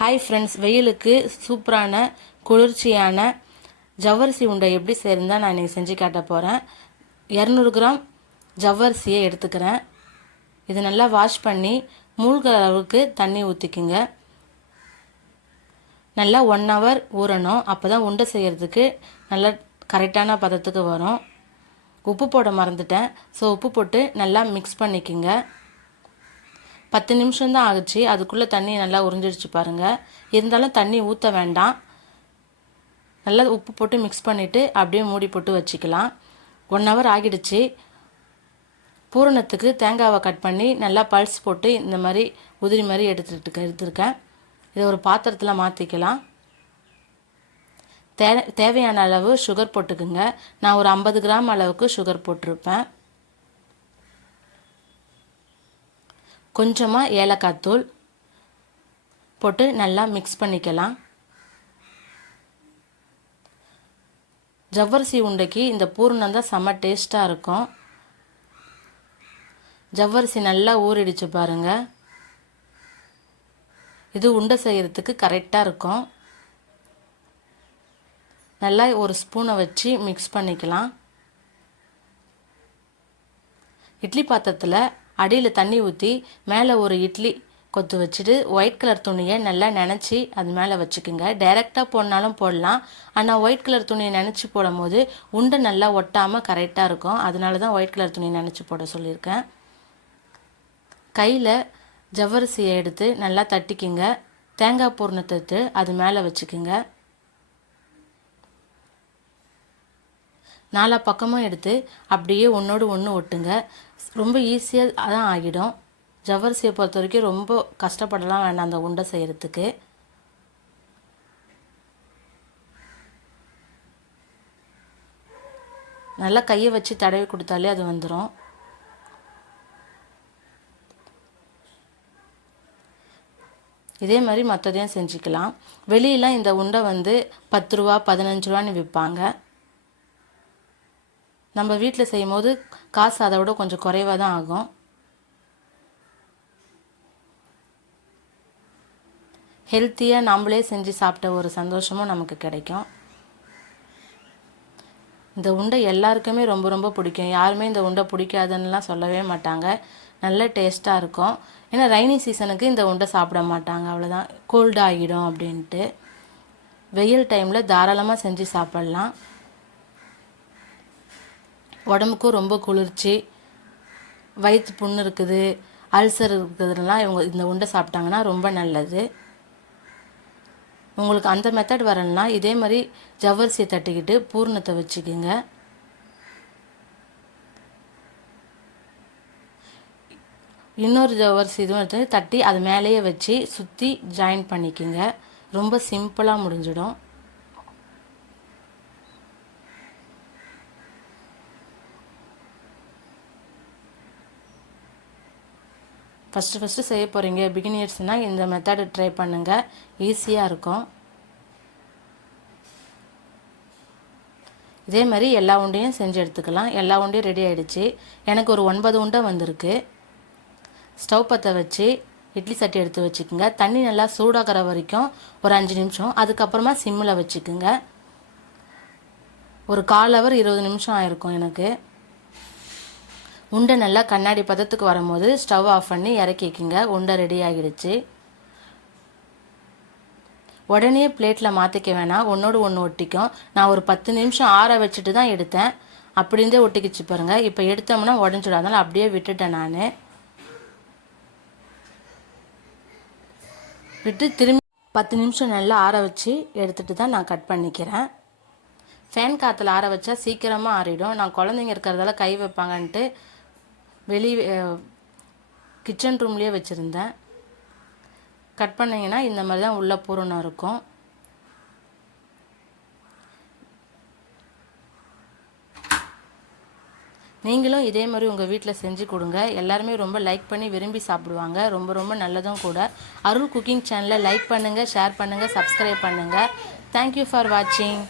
Hi friends வெயிலுக்கு சூப்பரான குளிர்ச்சியான ஜவ்வரிசி உண்டை எப்படி செய்யறதா நான் இன்றைக்கி செஞ்சு காட்ட போகிறேன் இரநூறு கிராம் ஜவ்வரிசியை எடுத்துக்கிறேன். இது நல்லா வாஷ் பண்ணி மூழ்கிற அளவுக்கு தண்ணி ஊற்றிக்குங்க நல்லா ஒன் ஹவர் ஊறணும். அப்போ தான் உண்டை செய்கிறதுக்கு நல்லா கரெக்டான பதத்துக்கு வரும். உப்பு போட மறந்துட்டேன். ஸோ உப்பு போட்டு நல்லா மிக்ஸ் பண்ணிக்கோங்க. பத்து நிமிஷம் தான் ஆகுச்சு. அதுக்குள்ளே தண்ணி நல்லா உறிஞ்சிடுச்சு பாருங்கள் இருந்தாலும் தண்ணி ஊற்ற வேண்டாம். நல்லா உப்பு போட்டு மிக்ஸ் பண்ணிவிட்டு அப்படியே மூடி போட்டு வச்சுக்கலாம். ஒன் ஹவர் ஆகிடுச்சு. பூரணத்துக்கு தேங்காவை கட் பண்ணி நல்லா பல்ஸ் போட்டு இந்த மாதிரி உதிரி மாதிரி எடுத்துட்டு எடுத்துருக்கேன். இதை ஒரு பாத்திரத்தில் மாற்றிக்கலாம் தே தேவையான அளவு சுகர் போட்டுக்குங்க. நான் ஒரு ஐம்பது கிராம் அளவுக்கு சுகர் போட்டிருப்பேன். கொஞ்சமாக ஏலக்காய் தூள் போட்டு நல்லா மிக்ஸ் பண்ணிக்கலாம். ஜவ்வரிசி உண்டைக்கு இந்த பூர்ணம் தான் செம்ம டேஸ்ட்டாக இருக்கும். ஜவ்வரிசி நல்லா ஊறிடுச்சு பாருங்கள் இது உண்டை செய்கிறதுக்கு கரெக்டாக இருக்கும். நல்லா ஒரு ஸ்பூனை வச்சு மிக்ஸ் பண்ணிக்கலாம். இட்லி பாத்திரத்தில் அடியில் தண்ணி ஊற்றி மேலே ஒரு இட்லி கொத்து வச்சுட்டு ஒயிட் கலர் துணியை நல்லா நினச்சி அது மேலே வச்சுக்கோங்க. டைரெக்டாக போடனாலும் போடலாம். ஆனால் ஒயிட் கலர் துணியை நினச்சி போடும் போது உண்டை நல்லா ஒட்டாமல் கரெக்டாக இருக்கும். அதனால தான் ஒயிட் கலர் துணியை நினச்சி போட சொல்லியிருக்கேன். கையில் ஜவ்வரிசியை எடுத்து நல்லா தட்டிக்கிங்க. தேங்காய் பூர்ணத்தை எடுத்து அது மேலே வச்சுக்கோங்க. நாலா பக்கமும் எடுத்து அப்படியே ஒன்றோடு ஒன்று ஒட்டுங்க. ரொம்ப ஈஸியாக தான் ஆகிடும். ஜவ்வரிசியை பொறுத்த வரைக்கும் ரொம்ப கஷ்டப்படலாம் வேண்டாம் அந்த உண்டை செய்கிறதுக்கு நல்லா கையை வச்சு தடவி கொடுத்தாலே அது வந்துடும் இதே மாதிரி மற்றதையும் செஞ்சுக்கலாம். வெளியெலாம் இந்த உண்டை வந்து பத்து ரூபா பதினஞ்சு ரூபான்னு விற்பாங்க. நம்ம வீட்டில் செய்யும் போது காசு அதை விட கொஞ்சம் குறைவாக தான் ஆகும். ஹெல்த்தியாக நம்மளே செஞ்சு சாப்பிட்ட ஒரு சந்தோஷமும் நமக்கு கிடைக்கும். இந்த உண்டை எல்லாருக்குமே ரொம்ப ரொம்ப பிடிக்கும். யாருமே இந்த உண்டை பிடிக்காதுன்னுலாம் சொல்லவே மாட்டாங்க. நல்ல டேஸ்ட்டாக இருக்கும். ஏன்னா ரைனி சீசனுக்கு இந்த உண்டை சாப்பிட மாட்டாங்க. அவ்வளோதான் கோல்டாகிடும் அப்படின்ட்டு. வெயில் டைமில் தாராளமாக செஞ்சு சாப்பிட்லாம். உடம்புக்கும் ரொம்ப குளிர்ச்சி. வயிற்று புண்ணு இருக்குது. அல்சர் இருக்கிறதுலாம் இவங்க இந்த உண்டை சாப்பிட்டாங்கன்னா ரொம்ப நல்லது. உங்களுக்கு அந்த மெத்தட் வரலனா இதே மாதிரி ஜவ்வரிசியை தட்டிக்கிட்டு பூர்ணத்தை வச்சுக்கோங்க. இன்னொரு ஜவ்வரிசி இதுவும் எடுத்து தட்டி அது மேலேயே வச்சு சுற்றி ஜாயின் பண்ணிக்கோங்க. ரொம்ப சிம்பிளாக முடிஞ்சிடும். ஃபஸ்ட்டு ஃபஸ்ட்டு செய்ய போகிறீங்க பிகினியர்ஸ்னால் இந்த மெத்தடை ட்ரை பண்ணுங்கள் ஈஸியாக இருக்கும். இதே மாதிரி எல்லா உண்டையும் செஞ்சு எடுத்துக்கலாம். எல்லா உண்டையும் ரெடி ஆகிடுச்சு எனக்கு ஒரு ஒன்பது உண்டை வந்திருக்கு. ஸ்டவ் பற்ற வச்சு இட்லி சட்டி எடுத்து வச்சுக்கோங்க. தண்ணி நல்லா சூடாகிற வரைக்கும் ஒரு அஞ்சு நிமிஷம். அதுக்கப்புறமா சிம்மில் வச்சுக்குங்க. ஒரு கால் ஹவர் இருபது நிமிஷம் ஆயிருக்கும் எனக்கு. உண்டை நல்லா கண்ணாடி பதத்துக்கு வரும்போது ஸ்டவ் ஆஃப் பண்ணி இறக்கிக்கிங்க உண்டை ரெடி ஆகிடுச்சு. உடனே பிளேட்டில் மாற்றிக்க வேணாம். ஒன்றோடு ஒன்று ஒட்டிக்கும். நான் ஒரு பத்து நிமிஷம் ஆற வச்சுட்டு தான் எடுத்தேன். அப்படி இருந்தே ஒட்டிக்கிச்சு பாருங்கள் இப்போ எடுத்தோம்னா உடஞ்சிடாதனால அப்படியே விட்டுட்டேன் நான். விட்டு திரும்பி பத்து நிமிஷம் நல்லா ஆற வச்சு எடுத்துகிட்டு தான் நான் கட் பண்ணிக்கிறேன். ஃபேன் காற்றுல ஆற வச்சா சீக்கிரமாக ஆறிடும். நான் குழந்தைங்க இருக்கிறதால கை வைப்பாங்கன்ட்டு வெளியே கிச்சன் ரூம்லேயே வச்சுருந்தேன். கட் பண்ணிங்கன்னா இந்த மாதிரி தான் உள்ளே பூரணம் இருக்கும். நீங்களும் இதே மாதிரி உங்கள் வீட்டில் செஞ்சு கொடுங்க. எல்லாருமே ரொம்ப லைக் பண்ணி விரும்பி சாப்பிடுவாங்க. ரொம்ப ரொம்ப நல்லதும் கூட. அருள் குக்கிங் சேனலை லைக் பண்ணுங்கள் ஷேர் பண்ணுங்கள் சப்ஸ்கிரைப் பண்ணுங்கள் தேங்க்யூ ஃபார் வாட்சிங்